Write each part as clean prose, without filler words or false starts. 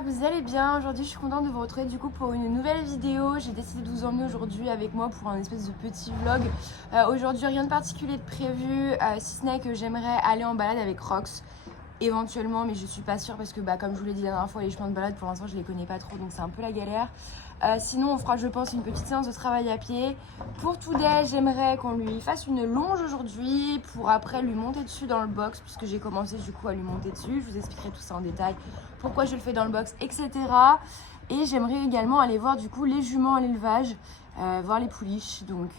j'espère que vous allez bien. Aujourd'hui je suis contente de vous retrouver du coup pour une nouvelle vidéo. J'ai décidé de vous emmener aujourd'hui avec moi pour un espèce de petit vlog. Aujourd'hui rien de particulier de prévu, si ce n'est que j'aimerais aller en balade avec Rox éventuellement, mais je suis pas sûre parce que comme je vous l'ai dit la dernière fois, les chemins de balade pour l'instant je les connais pas trop, donc c'est un peu la galère. Sinon on fera je pense une petite séance de travail à pied. Pour tout déj, j'aimerais qu'on lui fasse une longe aujourd'hui pour après lui monter dessus dans le box, puisque j'ai commencé du coup à lui monter dessus. Je vous expliquerai tout ça en détail, pourquoi je le fais dans le box, etc. Et j'aimerais également aller voir du coup les juments à l'élevage, voir les pouliches. Donc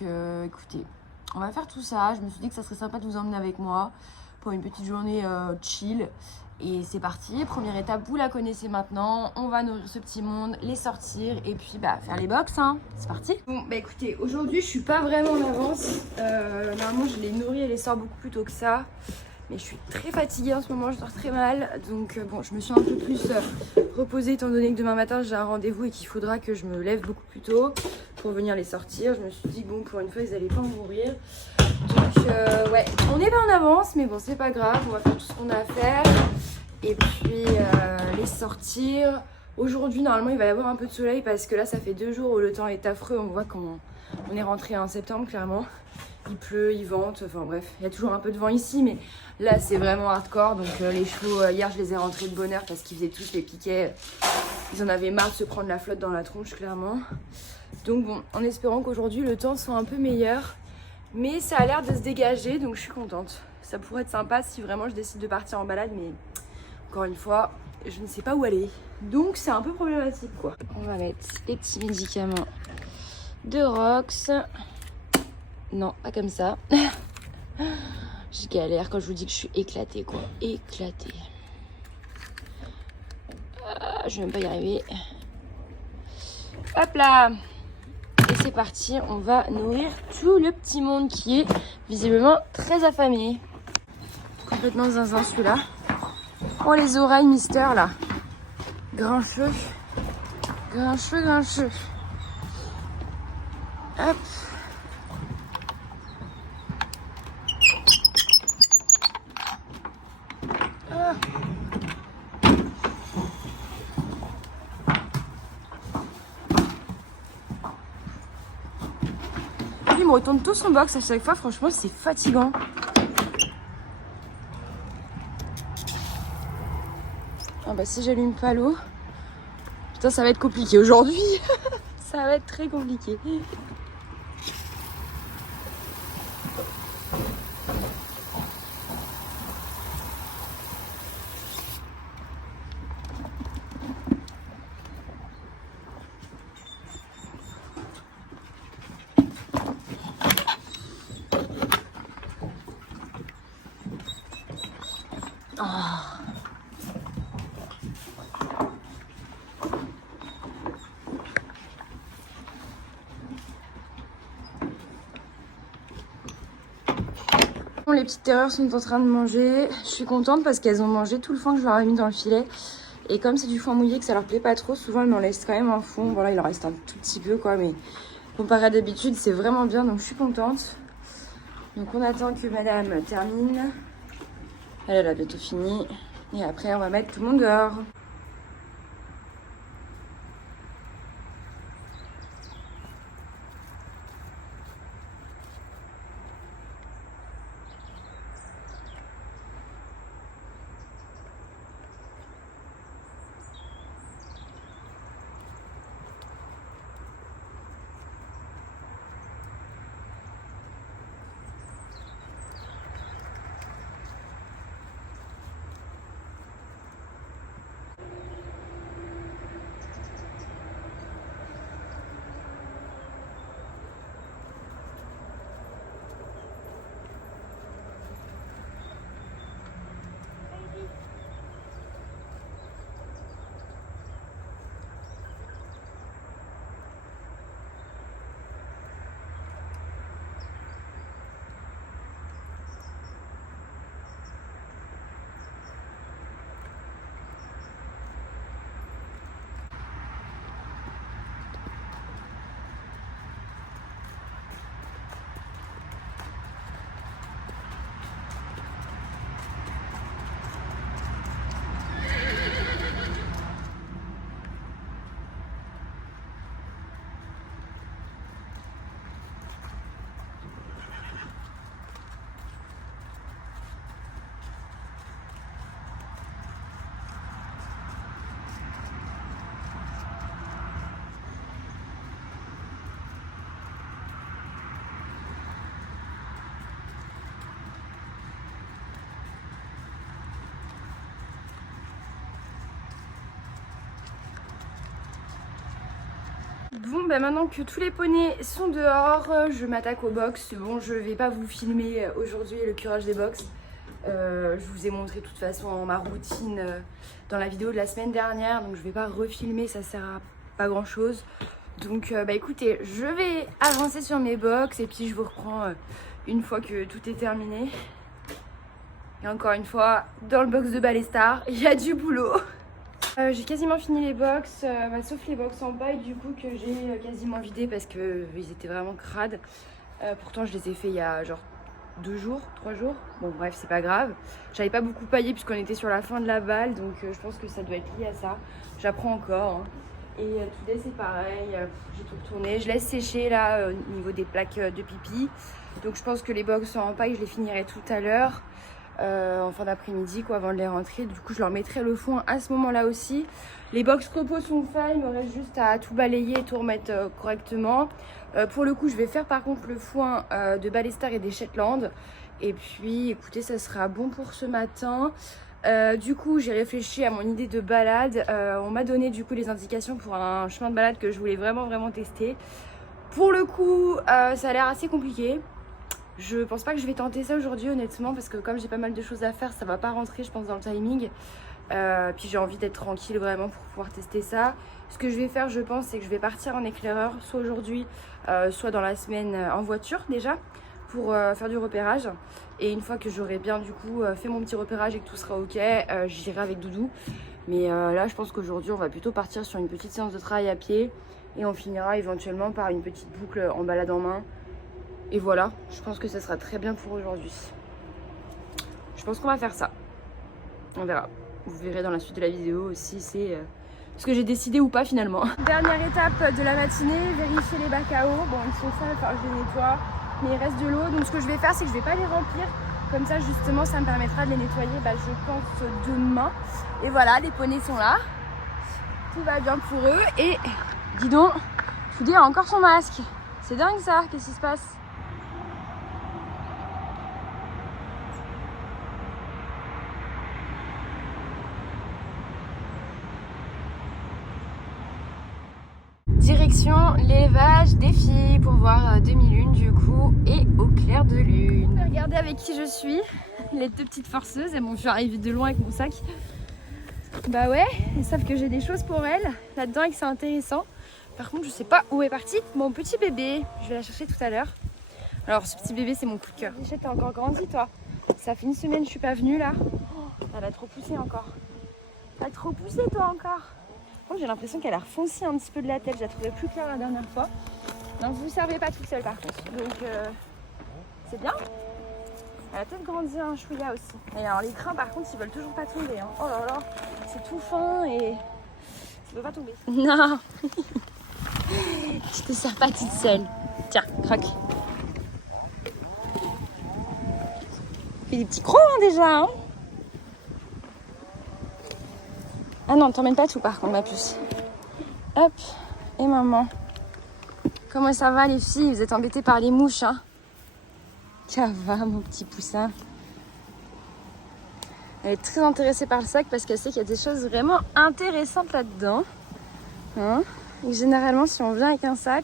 écoutez, on va faire tout ça. Je me suis dit que ça serait sympa de vous emmener avec moi pour une petite journée chill. Et c'est parti, première étape, vous la connaissez maintenant. On va nourrir ce petit monde, les sortir et puis faire les box, hein. C'est parti. Bon, écoutez, aujourd'hui je suis pas vraiment en avance. Normalement je les nourris et les sors beaucoup plus tôt que ça. Mais je suis très fatiguée en ce moment, je dors très mal. Donc bon, je me suis un peu plus reposée étant donné que demain matin j'ai un rendez-vous et qu'il faudra que je me lève beaucoup plus tôt pour venir les sortir. Je me suis dit bon, pour une fois ils allaient pas mourir. Donc ouais, on n'est pas en avance, mais bon c'est pas grave, on va faire tout ce qu'on a à faire. Et puis les sortir. Aujourd'hui normalement il va y avoir un peu de soleil parce que là ça fait 2 jours où le temps est affreux. On voit qu'on est rentré en septembre clairement. Il pleut, il vente, enfin bref, il y a toujours un peu de vent ici, mais là c'est vraiment hardcore. Donc les chevaux, hier je les ai rentrés de bonne heure parce qu'ils faisaient tous les piquets. Ils en avaient marre de se prendre la flotte dans la tronche clairement. Donc bon, en espérant qu'aujourd'hui le temps soit un peu meilleur. Mais ça a l'air de se dégager, donc je suis contente. Ça pourrait être sympa si vraiment je décide de partir en balade, mais encore une fois, je ne sais pas où aller. Donc c'est un peu problématique quoi. On va mettre les petits médicaments de Rox. Non, pas comme ça. Je galère quand je vous dis que je suis éclatée quoi. Éclatée. Ah, je vais même pas y arriver. Hop là. Et c'est parti, on va nourrir tout le petit monde qui est visiblement très affamé. Complètement zinzin celui-là. Oh les oreilles Mister là. Grincheux. Grincheux, grincheux. Hop. Ah. Il me retourne tout son box à chaque fois, franchement c'est fatigant. Ah si j'allume pas l'eau, putain ça va être compliqué aujourd'hui. Ça va être très compliqué. Les petites terreurs sont en train de manger. Je suis contente parce qu'elles ont mangé tout le foin que je leur ai mis dans le filet. Et comme c'est du foin mouillé que ça leur plaît pas trop, souvent elles m'en laissent quand même un fond. Voilà, il leur reste un tout petit peu quoi, mais comparé à d'habitude c'est vraiment bien, donc je suis contente. Donc on attend que madame termine. Elle a bientôt fini. Et après on va mettre tout le monde dehors. Bon, bah maintenant que tous les poneys sont dehors, je m'attaque aux box. Bon, je vais pas vous filmer aujourd'hui le curage des box. Je vous ai montré de toute façon ma routine dans la vidéo de la semaine dernière, donc je vais pas refilmer, ça sert à pas grand chose. Donc bah écoutez, je vais avancer sur mes box et puis je vous reprends une fois que tout est terminé. Et encore une fois, dans le box de Ballestar, il y a du boulot. J'ai quasiment fini les box, sauf les box en paille du coup que j'ai quasiment vidé parce que ils étaient vraiment crades. Pourtant je les ai fait il y a genre 2 jours, 3 jours. Bon bref, c'est pas grave. J'avais pas beaucoup paillé puisqu'on était sur la fin de la balle, donc je pense que ça doit être lié à ça. J'apprends encore. Hein. Et Today c'est pareil, j'ai tout retourné. Je laisse sécher là au niveau des plaques de pipi. Donc je pense que les box en paille je les finirai tout à l'heure. En fin d'après-midi quoi, avant de les rentrer. Du coup je leur mettrai le foin à ce moment là aussi. Les box repos sont faits, il me reste juste à tout balayer et tout remettre correctement. Pour le coup je vais faire par contre le foin de Ballestar et des Shetland. Et puis écoutez, ça sera bon pour ce matin. Du coup j'ai réfléchi à mon idée de balade. On m'a donné du coup les indications pour un chemin de balade que je voulais vraiment tester. Pour le coup ça a l'air assez compliqué. Je pense pas que je vais tenter ça aujourd'hui honnêtement, parce que comme j'ai pas mal de choses à faire, ça va pas rentrer je pense dans le timing. Puis j'ai envie d'être tranquille vraiment pour pouvoir tester ça. Ce que je vais faire je pense, c'est que je vais partir en éclaireur, soit aujourd'hui, soit dans la semaine en voiture déjà, pour faire du repérage. Et une fois que j'aurai bien du coup fait mon petit repérage et que tout sera ok, j'irai avec Doudou. Mais là je pense qu'aujourd'hui on va plutôt partir sur une petite séance de travail à pied. Et on finira éventuellement par une petite boucle en balade en main. Et voilà, je pense que ça sera très bien pour aujourd'hui. Je pense qu'on va faire ça. On verra. Vous verrez dans la suite de la vidéo si c'est ce que j'ai décidé ou pas finalement. Dernière étape de la matinée, vérifier les bacs à eau. Bon, ils sont sales, enfin je les nettoie, mais il reste de l'eau. Donc ce que je vais faire, c'est que je vais pas les remplir. Comme ça, justement, ça me permettra de les nettoyer, je pense, demain. Et voilà, les poneys sont là. Tout va bien pour eux. Et dis donc, Foodie a encore son masque. C'est dingue ça, qu'est-ce qui se passe ? Direction l'élevage des filles pour voir demi-lune du coup et au clair de lune. Regardez avec qui je suis, les 2 petites forceuses. Elles m'ont vu arriver de loin avec mon sac. Bah ouais, elles savent que j'ai des choses pour elles là-dedans et que c'est intéressant. Par contre je sais pas où est parti mon petit bébé. Je vais la chercher tout à l'heure. Alors ce petit bébé c'est mon coup de cœur. Richette, t'as encore grandi toi. Ça fait 1 semaine que je suis pas venue là. Oh, elle a trop poussé encore. Elle a trop poussé toi encore. J'ai l'impression qu'elle a refoncé un petit peu de la tête, je la trouvais plus claire la dernière fois. Non, vous ne servez pas toute seule par contre, donc c'est bien. Elle a peut-être grandi un chouïa aussi. Et alors les crins par contre ils veulent toujours pas tomber. Hein. Oh là là, c'est tout fin et ça veut pas tomber. Non. Je te sers pas toute seule. Tiens, croque. Fais des petits crocs hein, déjà. Hein. Ah non, t'emmènes pas tout par contre ma puce. Hop, et maman. Comment ça va les filles? Vous êtes embêtées par les mouches hein? Ça va mon petit poussin. Elle est très intéressée par le sac parce qu'elle sait qu'il y a des choses vraiment intéressantes là-dedans. Hein? Et généralement si on vient avec un sac,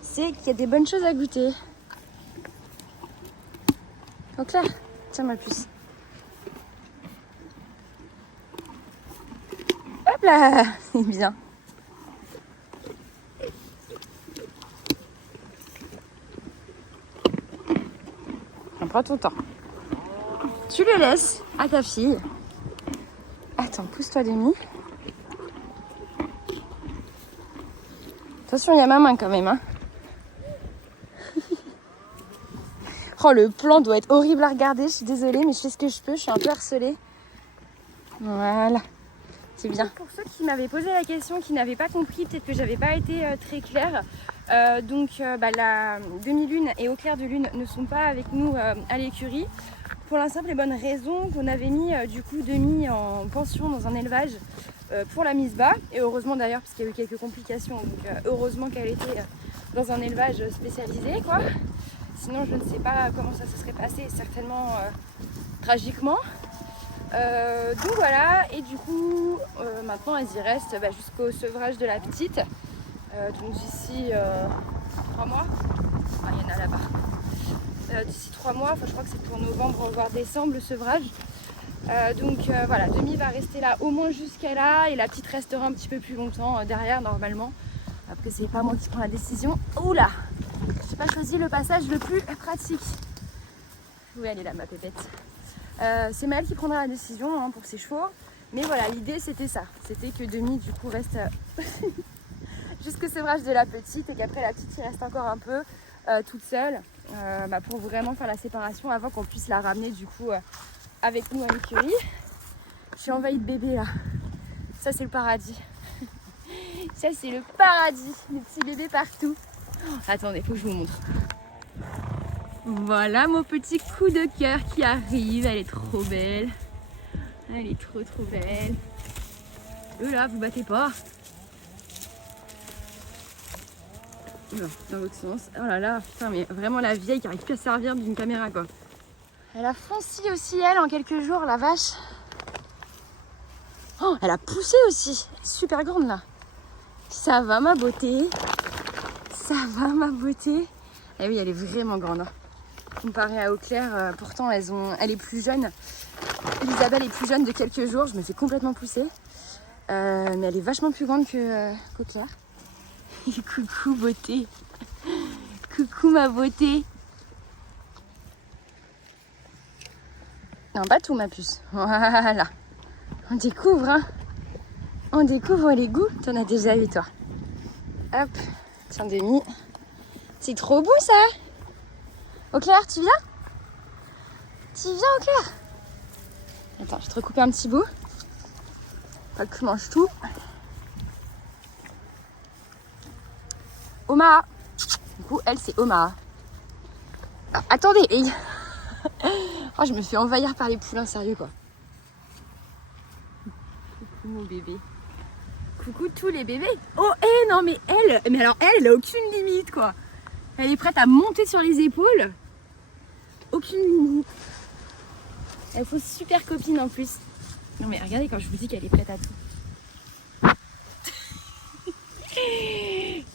c'est qu'il y a des bonnes choses à goûter. Donc là, tiens ma puce. Hop là, c'est bien. Prends ton temps. Tu le laisses à ta fille. Attends, pousse-toi demi. Attention, il y a ma main quand même. Hein. Oh, le plan doit être horrible à regarder. Je suis désolée, mais je fais ce que je peux. Je suis un peu harcelée. Voilà. C'est bien. Pour ceux qui m'avaient posé la question, qui n'avaient pas compris, peut-être que j'avais pas été très claire. La demi-lune et au clair de lune ne sont pas avec nous à l'écurie. Pour la simple et bonne raison qu'on avait mis du coup demi en pension dans un élevage pour la mise bas. Et heureusement d'ailleurs, parce qu'il y a eu quelques complications. Donc heureusement qu'elle était dans un élevage spécialisé quoi. Sinon je ne sais pas comment ça se serait passé, certainement tragiquement. Donc voilà, et du coup maintenant elles y restent jusqu'au sevrage de la petite. Donc d'ici 3 mois, enfin il y en a là-bas, d'ici 3 mois, enfin je crois que c'est pour novembre voire décembre le sevrage. Donc voilà, Demi va rester là au moins jusqu'à là et la petite restera un petit peu plus longtemps derrière normalement. Après c'est pas moi qui prends la décision. Oula, j'ai pas choisi le passage le plus pratique. Oui, elle est là ma pépette. C'est Maëlle qui prendra la décision hein, pour ses chevaux. Mais voilà, l'idée c'était ça. C'était que Demi du coup reste jusqu'au sevrage de la petite et qu'après la petite y reste encore un peu toute seule pour vraiment faire la séparation avant qu'on puisse la ramener du coup avec nous à l'écurie. Je suis envahie de bébés là. Ça c'est le paradis. Ça c'est le paradis. Les petits bébés partout. Oh, attendez, faut que je vous montre. Voilà mon petit coup de cœur qui arrive. Elle est trop belle. Elle est trop belle. Là, vous battez pas. Non, dans l'autre sens. Oh là là, putain, mais vraiment la vieille qui arrive plus à servir d'une caméra quoi. Elle a fonci aussi elle en quelques jours, la vache. Oh, elle a poussé aussi. Elle est super grande là. Ça va ma beauté. Ça va ma beauté. Eh oui, elle est vraiment grande. Hein. Comparée à Eau-Claire, pourtant elle est plus jeune. Isabelle est plus jeune de quelques jours, je me fais complètement pousser. Mais elle est vachement plus grande qu'Eau-Claire. Coucou beauté. Coucou ma beauté. Non, pas tout ma puce. Voilà. On découvre, hein. On découvre les goûts. T'en as déjà eu, toi. Hop. Tiens, Demi. C'est trop beau, ça. Eau-Claire, tu viens? Tu viens, Eau-Claire? Attends, je vais te recouper un petit bout. Pas que je mange tout. Omaha. Du coup, elle, c'est Omaha. Ah, attendez. Oh, je me fais envahir par les poulains, sérieux, quoi. Coucou, mon bébé. Coucou, tous les bébés. Oh, non, mais elle a aucune limite, quoi. Elle est prête à monter sur les épaules. Aucune limite. Elle faut super copine, en plus. Non, mais regardez quand je vous dis qu'elle est prête à tout.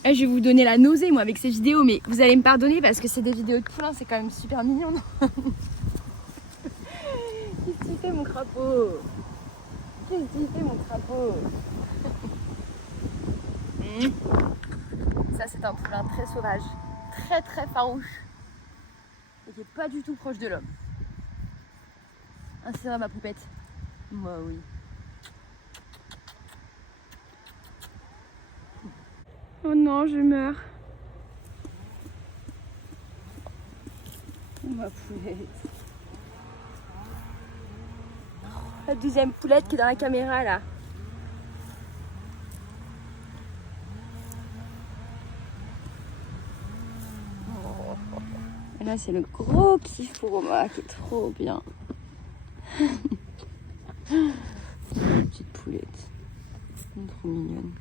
Je vais vous donner la nausée moi avec ces vidéos, mais vous allez me pardonner parce que c'est des vidéos de poulain, c'est quand même super mignon. Non qu'est-ce que tu fais mon crapaud? Qu'est-ce que tu fais mon crapaud? Ça c'est un poulain très sauvage, très farouche et qui est pas du tout proche de l'homme. Ah c'est vrai ma poupette? Moi oui. Oh non, je meurs. Ma poulette. La deuxième poulette qui est dans la caméra là. Oh. Et là c'est le gros Kifuroma qui est trop bien. Petite poulette. Trop mignonne.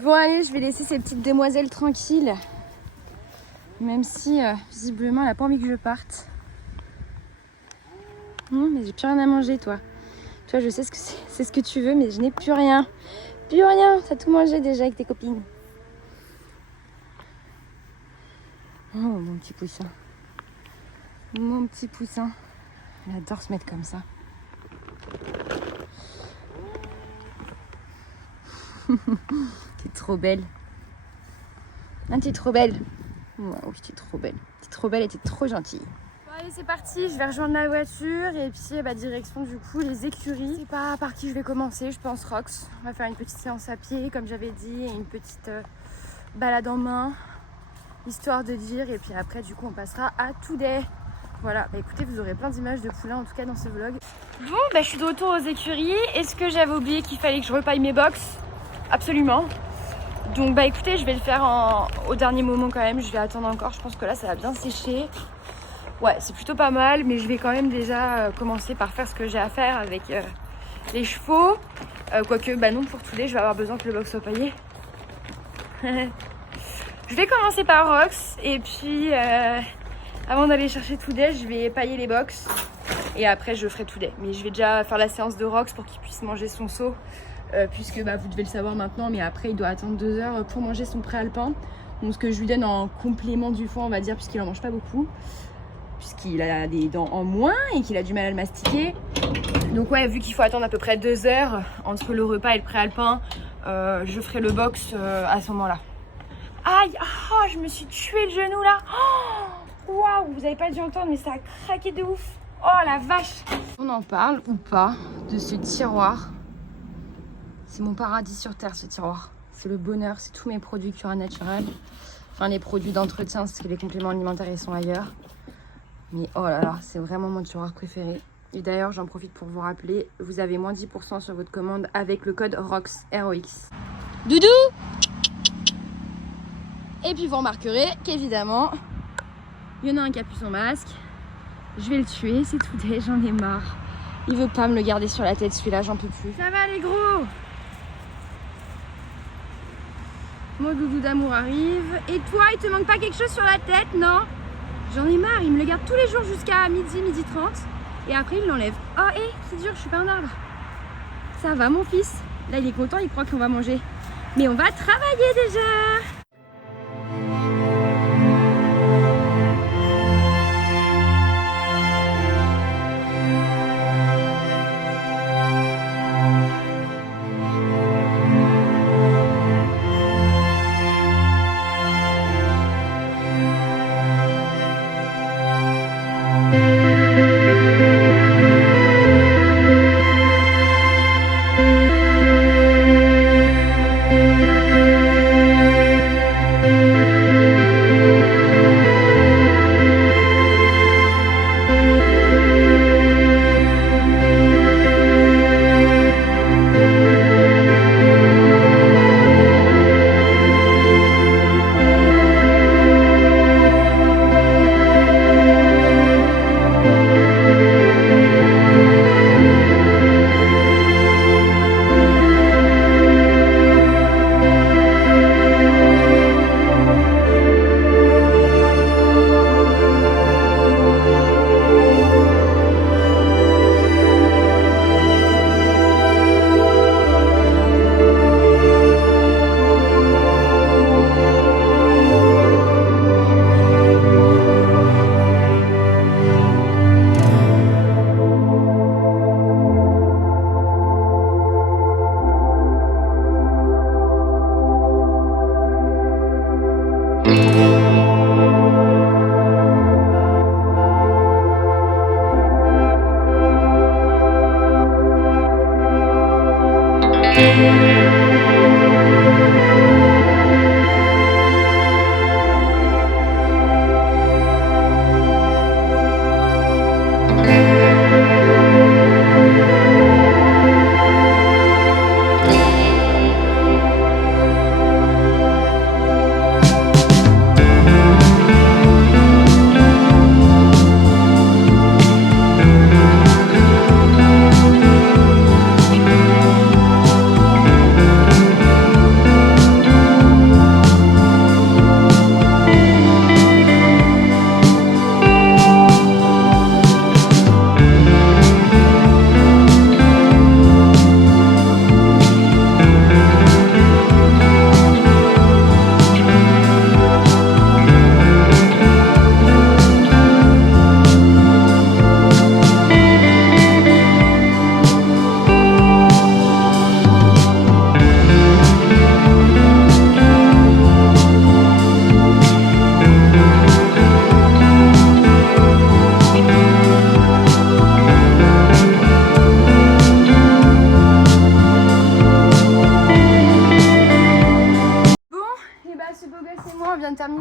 Bon allez, je vais laisser ces petites demoiselles tranquilles. Même si visiblement elle a pas envie que je parte. Non mais j'ai plus rien à manger toi. Toi je sais ce que c'est ce que tu veux mais je n'ai plus rien. Plus rien, t'as tout mangé déjà avec tes copines. Oh mon petit poussin. Mon petit poussin. Elle adore se mettre comme ça. T'es trop belle. Ah, t'es trop belle. Ouais, oui, t'es trop belle. T'es trop belle et t'es trop gentille. Bon, allez, c'est parti. Je vais rejoindre la voiture et puis direction du coup les écuries. C'est pas par qui je vais commencer, je pense Rox. On va faire une petite séance à pied, comme j'avais dit, et une petite balade en main, histoire de dire. Et puis après, du coup, on passera à Today. Voilà, bah écoutez, vous aurez plein d'images de poulains en tout cas dans ce vlog. Bon, bah je suis de retour aux écuries. Est-ce que j'avais oublié qu'il fallait que je repaille mes box? Absolument. Donc bah écoutez, je vais le faire au dernier moment quand même. Je vais attendre encore, je pense que là ça va bien sécher. Ouais, c'est plutôt pas mal, mais je vais quand même déjà commencer par faire ce que j'ai à faire avec les chevaux. Quoique, bah non, pour Today, je vais avoir besoin que le box soit paillé. Je vais commencer par Rox et puis avant d'aller chercher Today, je vais pailler les box et après je ferai Today. Mais je vais déjà faire la séance de Rox pour qu'il puisse manger son seau puisque bah, vous devez le savoir maintenant, mais après il doit attendre 2 heures pour manger son préalpin. Donc ce que je lui donne en complément du foie, on va dire, puisqu'il en mange pas beaucoup, puisqu'il a des dents en moins et qu'il a du mal à le mastiquer. Donc ouais, vu qu'il faut attendre à peu près 2 heures entre le repas et le préalpin, je ferai le box à ce moment-là. Aïe, oh, je me suis tué le genou là. Waouh, vous avez pas dû entendre, mais ça a craqué de ouf. Oh la vache. On en parle ou pas de ce tiroir? C'est mon paradis sur terre, ce tiroir. C'est le bonheur, c'est tous mes produits Cura Natural. Enfin, les produits d'entretien, parce que les compléments alimentaires, ils sont ailleurs. Mais oh là là, c'est vraiment mon tiroir préféré. Et d'ailleurs, j'en profite pour vous rappeler, vous avez moins 10% sur votre commande avec le code ROX, ROX. Doudou! Et puis vous remarquerez qu'évidemment, il y en a un qui a plus son masque. Je vais le tuer, c'est Today, j'en ai marre. Il veut pas me le garder sur la tête, celui-là, j'en peux plus. Ça va les gros? Mon doudou d'amour arrive. Et toi, il te manque pas quelque chose sur la tête, non? J'en ai marre, il me le garde tous les jours jusqu'à midi, midi 30. Et après, il l'enlève. Oh, hé, c'est dur, je suis pas un arbre. Ça va, mon fils? Là, il est content, il croit qu'on va manger. Mais on va travailler déjà!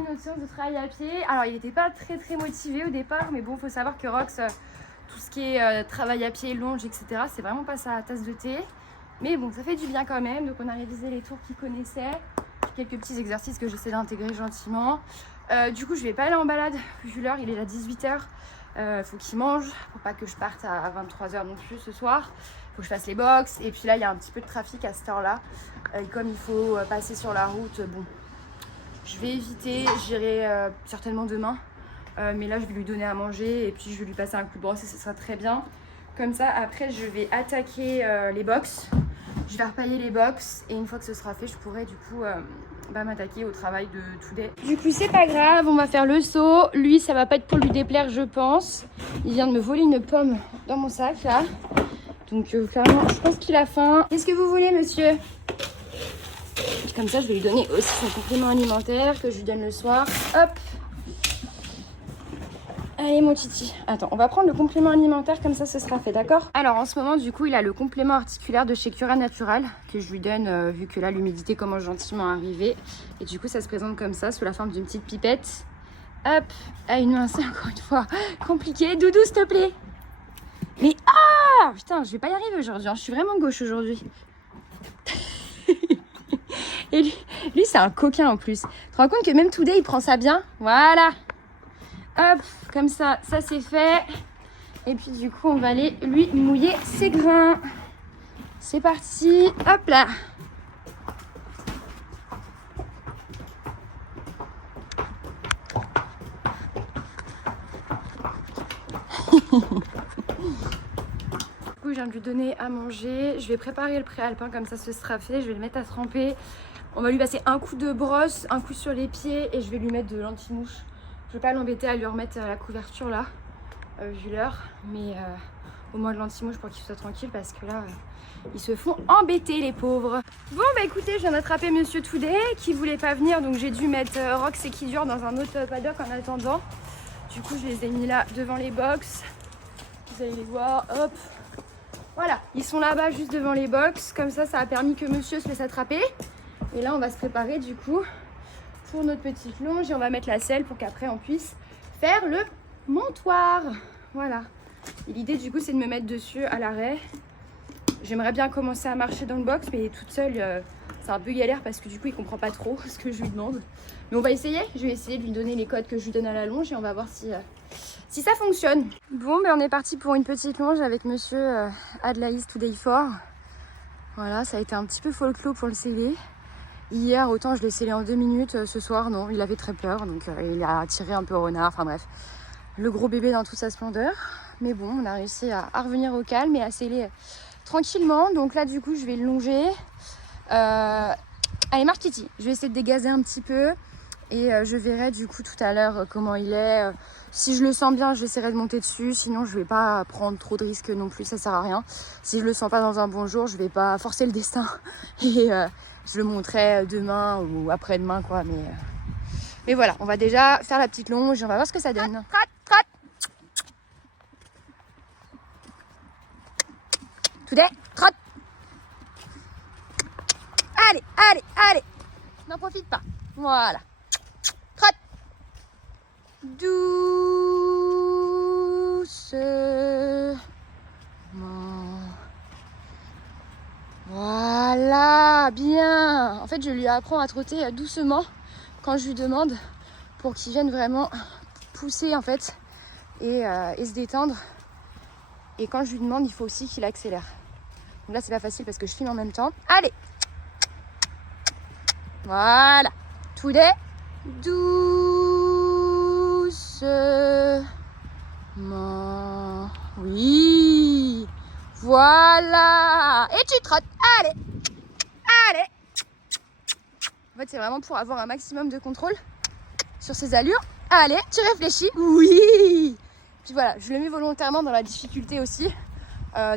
Notre séance de travail à pied. Alors il n'était pas très motivé au départ, mais bon, faut savoir que Rox, tout ce qui est travail à pied, longe, etc., c'est vraiment pas sa tasse de thé. Mais bon, ça fait du bien quand même. Donc on a révisé les tours qu'il connaissait, quelques petits exercices que j'essaie d'intégrer gentiment. Du coup, je vais pas aller en balade vu l'heure, il est à 18 h. Faut qu'il mange pour pas que je parte à 23h non plus ce soir. Faut que je fasse les box. Et puis là, il y a un petit peu de trafic à cette heure-là. Et comme il faut passer sur la route, bon, je vais éviter. J'irai certainement demain. Mais là, je vais lui donner à manger et puis je vais lui passer un coup de brosse et ce sera très bien. Comme ça, après, je vais attaquer les box. Je vais repailler les box et une fois que ce sera fait, je pourrai du coup m'attaquer au travail de Today. Du coup, c'est pas grave, on va faire le saut. Lui, ça va pas être pour lui déplaire, je pense. Il vient de me voler une pomme dans mon sac là. Donc clairement, je pense qu'il a faim. Qu'est-ce que vous voulez, monsieur? Comme ça, je vais lui donner aussi son complément alimentaire que je lui donne le soir. Hop! Allez mon titi, attends, on va prendre le complément alimentaire comme ça ce sera fait, d'accord? Alors en ce moment du coup il a le complément articulaire de chez Cura Natural que je lui donne vu que là l'humidité commence gentiment à arriver. Et du coup ça se présente comme ça sous la forme d'une petite pipette. Hop, ah une main c'est encore une fois compliqué. Doudou s'il te plaît. Mais ah putain je vais pas y arriver aujourd'hui, hein. Je suis vraiment gauche aujourd'hui. Et lui c'est un coquin en plus. Tu te rends compte que même Today il prend ça bien? Voilà. Hop, comme ça, ça c'est fait. Et puis du coup, on va aller lui mouiller ses grains. C'est parti, hop là. Du coup, je viens de lui donner à manger. Je vais préparer le préalpin, comme ça ce sera fait. Je vais le mettre à tremper. On va lui passer un coup de brosse, un coup sur les pieds et je vais lui mettre de l'anti-mouche. Je ne vais pas l'embêter à lui remettre la couverture là, vu l'heure, mais au moins de l'anti-mouche pour qu'il soit tranquille parce que là, ils se font embêter les pauvres. Bon bah écoutez, je viens d'attraper Monsieur Today qui voulait pas venir, donc j'ai dû mettre Rox et Kidure dans un autre paddock en attendant. Du coup, je les ai mis là devant les box. Vous allez les voir, hop. Voilà, ils sont là-bas juste devant les box. Comme ça, ça a permis que Monsieur se laisse attraper. Et là, on va se préparer du coup pour notre petite longe et on va mettre la selle pour qu'après on puisse faire le montoir. Voilà. Et l'idée du coup c'est de me mettre dessus à l'arrêt. J'aimerais bien commencer à marcher dans le box mais toute seule c'est un peu galère parce que du coup il comprend pas trop ce que je lui demande. Mais on va essayer. Je vais essayer de lui donner les codes que je lui donne à la longe et on va voir si ça fonctionne. Bon ben on est parti pour une petite longe avec Monsieur Adlaïs Today 4. Voilà, ça a été un petit peu folklore pour le sceller. Hier, autant je l'ai scellé en 2 minutes, ce soir, non, il avait très peur, donc il a tiré un peu au renard, enfin bref, le gros bébé dans toute sa splendeur. Mais bon, on a réussi à revenir au calme et à sceller tranquillement. Donc là, du coup, je vais le longer. Allez, marche Titi, je vais essayer de dégazer un petit peu et je verrai du coup tout à l'heure comment il est. Si je le sens bien, j'essaierai de monter dessus, sinon je vais pas prendre trop de risques non plus, ça sert à rien. Si je le sens pas dans un bon jour, je vais pas forcer le destin et je le montrerai demain ou après-demain quoi, mais voilà, on va déjà faire la petite longe et on va voir ce que ça donne. Trotte, trotte. Today, trotte. Allez, allez, allez. N'en profite pas. Voilà. Trotte. Doucement. Voilà, bien. En fait, je lui apprends à trotter doucement quand je lui demande pour qu'il vienne vraiment pousser en fait et se détendre. Et quand je lui demande, il faut aussi qu'il accélère. Donc là, c'est pas facile parce que je filme en même temps. Allez. Voilà. Today, doucement. Oui. Voilà. Et tu trottes. Allez. Allez. En fait, c'est vraiment pour avoir un maximum de contrôle sur ses allures. Allez, tu réfléchis. Oui. Puis voilà, je le mets volontairement dans la difficulté aussi.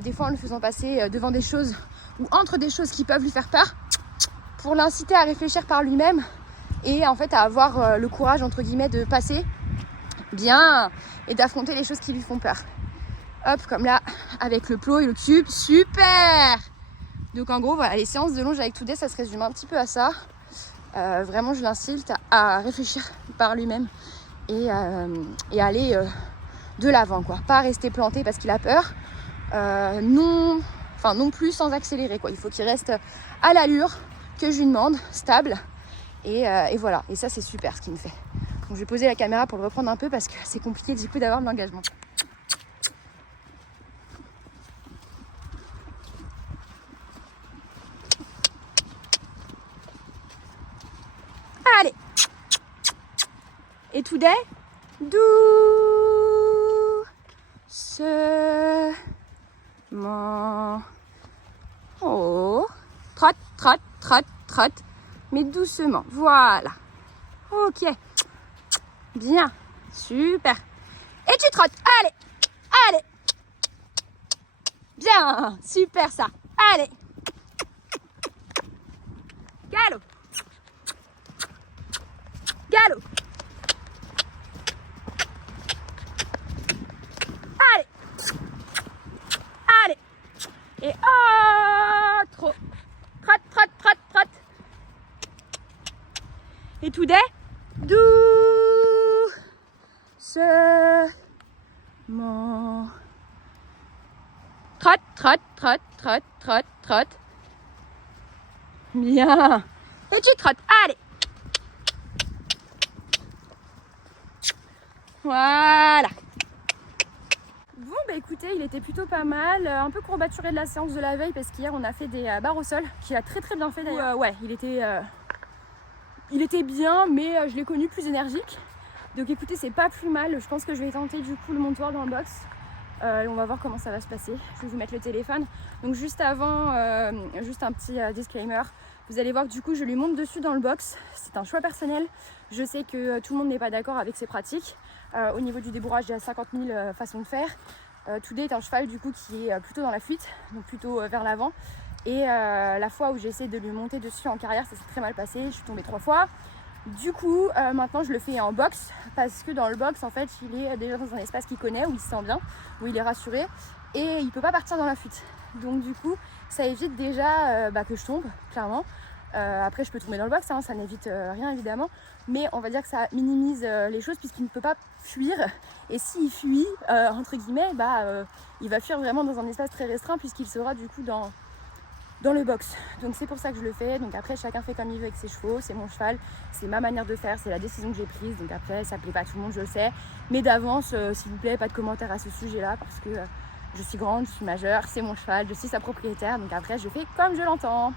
Des fois en le faisant passer devant des choses ou entre des choses qui peuvent lui faire peur pour l'inciter à réfléchir par lui-même et en fait à avoir le courage entre guillemets de passer bien et d'affronter les choses qui lui font peur. Hop, comme là avec le plot et le cube, super. Donc en gros voilà, les séances de longe avec Today ça se résume un petit peu à ça. Vraiment je l'incite à réfléchir par lui-même et aller de l'avant quoi, pas rester planté parce qu'il a peur. Non plus sans accélérer quoi. Il faut qu'il reste à l'allure que je lui demande, stable et voilà, et ça c'est super ce qu'il me fait. Donc je vais poser la caméra pour le reprendre un peu parce que c'est compliqué du coup d'avoir de l'engagement. Et today, doucement. Oh, trotte, trotte, trotte, trotte, mais doucement. Voilà. Ok. Bien. Super. Et tu trottes. Allez, allez. Bien. Super ça. Allez. Galop. Galop. Allez. Allez. Et oh, trop. Trotte, trotte, trotte, trotte. Et tout des doucement. Trotte, trotte, trotte, trotte, trotte, trotte. Bien. Et tu trottes. Allez. Voilà. Bon bah écoutez, il était plutôt pas mal, un peu courbaturé de la séance de la veille parce qu'hier on a fait des barres au sol, qui a très bien fait d'ailleurs. Ouais, il était bien, mais je l'ai connu plus énergique. Donc écoutez, c'est pas plus mal. Je pense que je vais tenter du coup le montoir dans le box. On va voir comment ça va se passer. Je vais vous mettre le téléphone. Donc juste avant, juste un petit disclaimer. Vous allez voir que du coup je lui monte dessus dans le box. C'est un choix personnel. Je sais que tout le monde n'est pas d'accord avec ces pratiques. Au niveau du débourrage, il y a 50 000 façons de faire. Today est un cheval du coup qui est plutôt dans la fuite, donc plutôt vers l'avant. Et la fois où j'ai essayé de lui monter dessus en carrière, ça s'est très mal passé. Je suis tombée 3 fois. Du coup, maintenant je le fais en box parce que dans le box, en fait, il est déjà dans un espace qu'il connaît, où il se sent bien, où il est rassuré et il peut pas partir dans la fuite. Donc du coup, ça évite déjà que je tombe, clairement. Après, je peux tomber dans le box, hein, ça n'évite rien évidemment, mais on va dire que ça minimise les choses puisqu'il ne peut pas fuir. Et s'il fuit, entre guillemets, il va fuir vraiment dans un espace très restreint puisqu'il sera du coup dans le box. Donc c'est pour ça que je le fais. Donc après, chacun fait comme il veut avec ses chevaux, c'est mon cheval, c'est ma manière de faire, c'est la décision que j'ai prise. Donc après, ça plaît pas à tout le monde, je le sais, mais d'avance, s'il vous plaît, pas de commentaires à ce sujet-là parce que je suis grande, je suis majeure, c'est mon cheval, je suis sa propriétaire. Donc après, je fais comme je l'entends.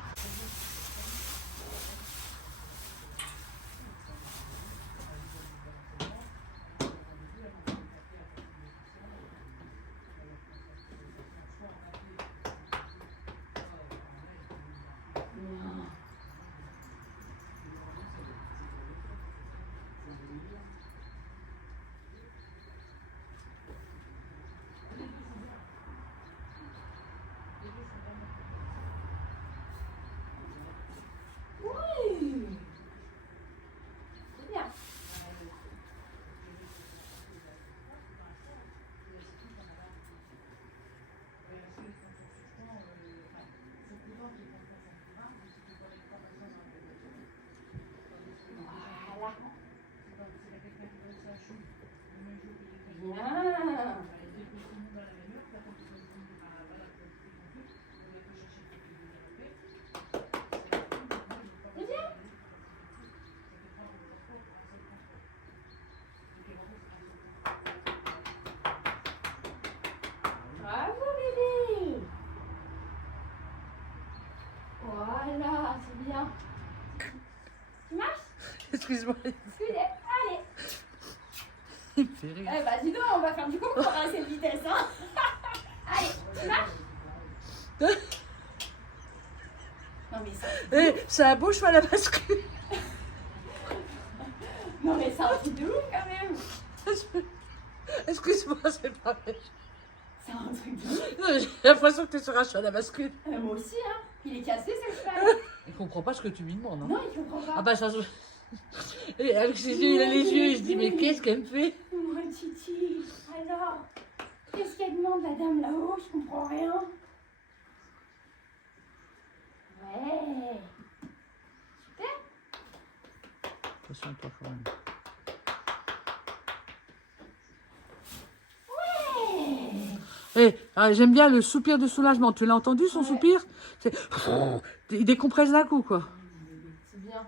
Bravo bébé. Voilà, c'est bien. Tu marches? Excuse-moi. Allez. Il me fait rire. Eh bah dis donc, on va faire du concours à cette vitesse, hein. Allez, tu marches? Non mais ça... C'est un beau cheval à bascule. Non mais c'est un truc de ouf quand même. Excuse-moi, c'est pas vrai. C'est un truc de ouf. Non, j'ai l'impression que t'es sur un cheval à bascule. Moi aussi, hein. Il est cassé ce cheval. Il comprend pas ce que tu lui demandes, hein. Non, il comprend pas. Ah bah ça se... Et avec ses yeux, il a les yeux, et je dis mais qu'est-ce qu'elle me fait? Moi Titi, alors, qu'est-ce qu'elle demande la dame là-haut? Je comprends rien. Ouais. Super. Attention à toi quand même. J'aime bien le soupir de soulagement. Tu l'as entendu son soupir? Il décompresse d'un coup quoi. C'est bien.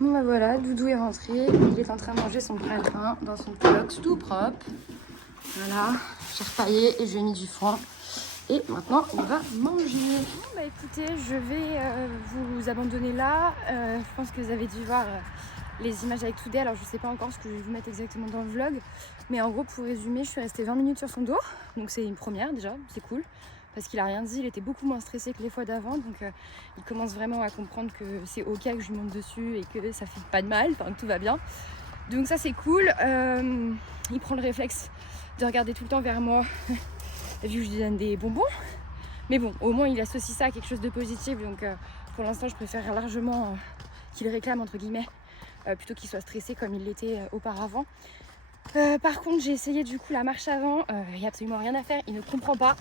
Bon bah voilà, Doudou est rentré. Il est en train de manger son gratin dans son petit box tout propre. Voilà, j'ai repaillé et je lui ai mis du foin. Et maintenant, on va manger. Bon bah écoutez, je vais vous abandonner là. Je pense que vous avez dû voir les images avec Today. Alors je sais pas encore ce que je vais vous mettre exactement dans le vlog, mais en gros pour résumer, je suis restée 20 minutes sur son dos, donc c'est une première déjà, c'est cool. Parce qu'il a rien dit, il était beaucoup moins stressé que les fois d'avant, donc il commence vraiment à comprendre que c'est ok que je lui monte dessus et que ça fait pas de mal, enfin que tout va bien. Donc ça c'est cool. Il prend le réflexe de regarder tout le temps vers moi, vu que je lui donne des bonbons. Mais bon, au moins il associe ça à quelque chose de positif, donc pour l'instant je préfère largement qu'il réclame entre guillemets, plutôt qu'il soit stressé comme il l'était auparavant. Par contre j'ai essayé du coup la marche avant, il n'y a absolument rien à faire, il ne comprend pas.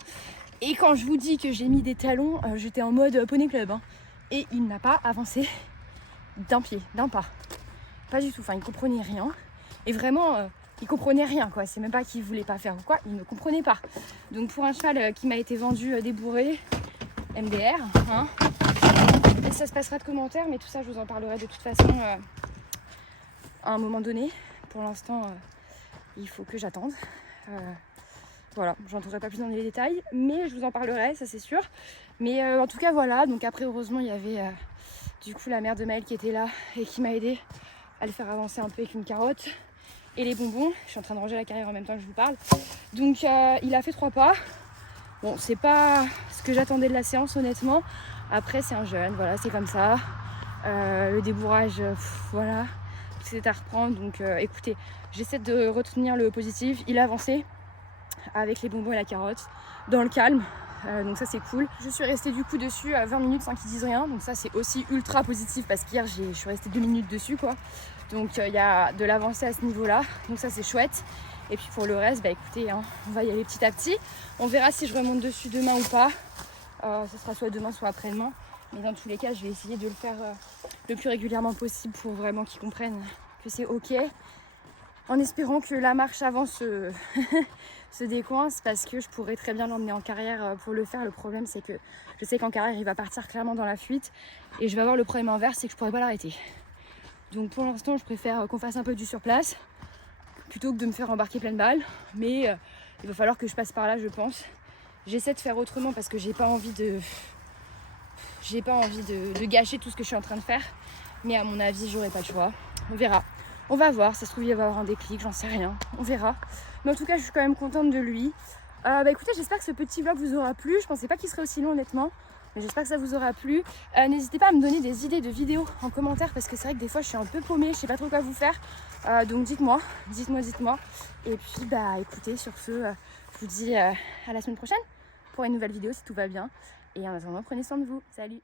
Et quand je vous dis que j'ai mis des talons, j'étais en mode poney club, hein. Et il n'a pas avancé d'un pied, d'un pas. Pas du tout, enfin il comprenait rien. Et vraiment, il comprenait rien quoi. C'est même pas qu'il voulait pas faire ou quoi, il ne comprenait pas. Donc pour un cheval qui m'a été vendu débourré, MDR, hein. Et ça se passera de commentaires, mais tout ça je vous en parlerai de toute façon à un moment donné. Pour l'instant, il faut que j'attende. Voilà, j'entrerai pas plus dans les détails, mais je vous en parlerai, ça c'est sûr. Mais en tout cas voilà, donc après heureusement il y avait du coup la mère de Maël qui était là et qui m'a aidé à le faire avancer un peu avec une carotte et les bonbons. Je suis en train de ranger la carrière en même temps que je vous parle. Donc il a fait 3 pas. Bon, c'est pas ce que j'attendais de la séance honnêtement. Après c'est un jeune, voilà, c'est comme ça. Le débourrage, voilà, c'est à reprendre. Donc écoutez, j'essaie de retenir le positif. Il a avancé avec les bonbons et la carotte, dans le calme, donc ça c'est cool. Je suis restée du coup dessus à 20 minutes sans qu'ils disent rien, donc ça c'est aussi ultra positif parce qu'hier je suis restée 2 minutes dessus quoi. Donc il y a de l'avancée à ce niveau là, donc ça c'est chouette. Et puis pour le reste, bah écoutez, hein, on va y aller petit à petit. On verra si je remonte dessus demain ou pas. Ce sera soit demain soit après-demain, mais dans tous les cas je vais essayer de le faire le plus régulièrement possible pour vraiment qu'ils comprennent que c'est ok. En espérant que la marche avant se décoince parce que je pourrais très bien l'emmener en carrière pour le faire. Le problème c'est que je sais qu'en carrière il va partir clairement dans la fuite et je vais avoir le problème inverse, c'est que je pourrais pas l'arrêter. Donc pour l'instant je préfère qu'on fasse un peu du surplace plutôt que de me faire embarquer pleine balle, mais il va falloir que je passe par là je pense. J'essaie de faire autrement parce que j'ai pas envie de gâcher tout ce que je suis en train de faire, mais à mon avis j'aurai pas le choix. On verra. On va voir, ça se trouve il va y avoir un déclic, j'en sais rien, on verra. Mais en tout cas je suis quand même contente de lui. Écoutez, j'espère que ce petit vlog vous aura plu. Je pensais pas qu'il serait aussi long honnêtement, mais j'espère que ça vous aura plu. N'hésitez pas à me donner des idées de vidéos en commentaire parce que c'est vrai que des fois je suis un peu paumée, je sais pas trop quoi vous faire. Donc dites-moi. Et puis écoutez, sur ce, je vous dis à la semaine prochaine pour une nouvelle vidéo si tout va bien. Et en attendant, prenez soin de vous. Salut!